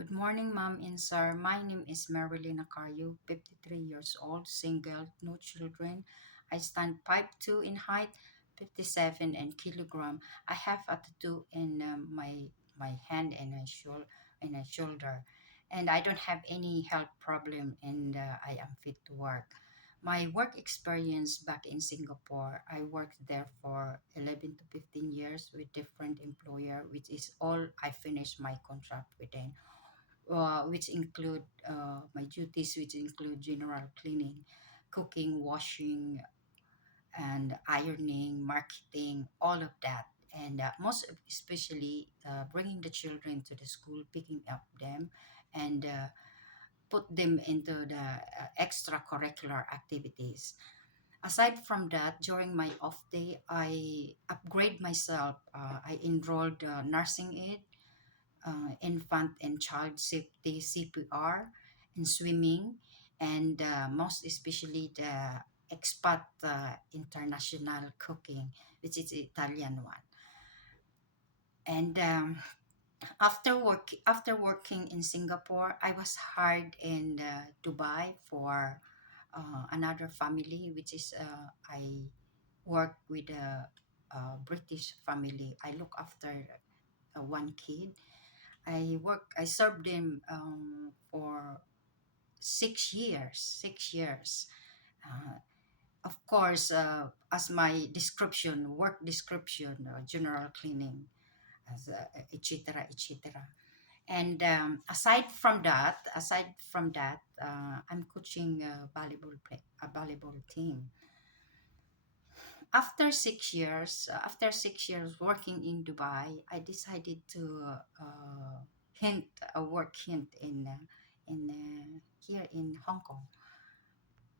Good morning, Ma'am and Sir. My name is Marilyn Acario, 53 years old, single, no children. I stand 5'2" in height, 57 and kilogram. I have a tattoo in my hand and my shoulder, and I don't have any health problem, and I am fit to work. My work experience back in Singapore, I worked there for 11 to 15 years with different employer, which is all I finished my contract within, which include my duties, which include general cleaning, cooking, washing, and ironing, marketing, all of that. And especially bringing the children to the school, picking up them, and put them into the extracurricular activities. Aside from that, during my off day, I upgrade myself. I enrolled nursing aid, infant and child safety CPR, and swimming, and most especially the expat international cooking, which is Italian one. And after working in Singapore, I was hired in Dubai for another family, which is I work with a British family. I look after one kid. I served them for 6 years. 6 years. Uh, of course, as my description, work description, general cleaning, as etc. etc. And aside from that, I'm coaching a volleyball team. After 6 years working in Dubai, I decided to hint a work hint in here in Hong Kong.